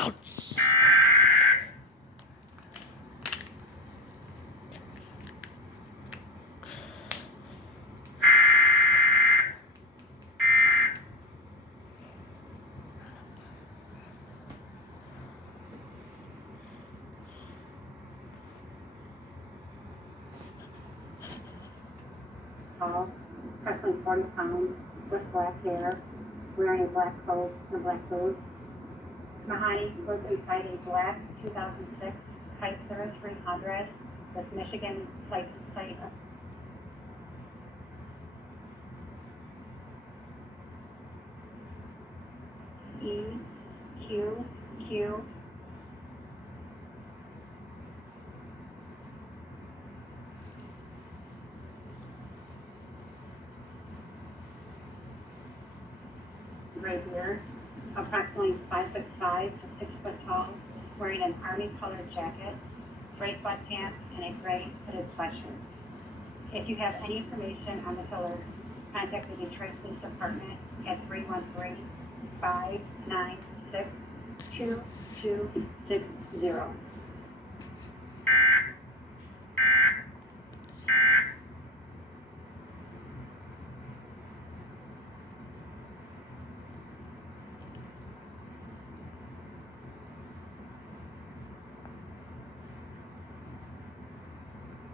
Ouch. Tall, approximately 40 pounds, with black hair, wearing a black coat and black boots. Mahoney was inside a black 2006 Type 300 with Michigan license plate of EQQ gray beard, approximately 5'5" to 6 foot tall, wearing an army colored jacket, gray sweatpants, and a gray hooded sweatshirt. If you have any information on the killer, contact the Detroit Police Department at 313-596-2260.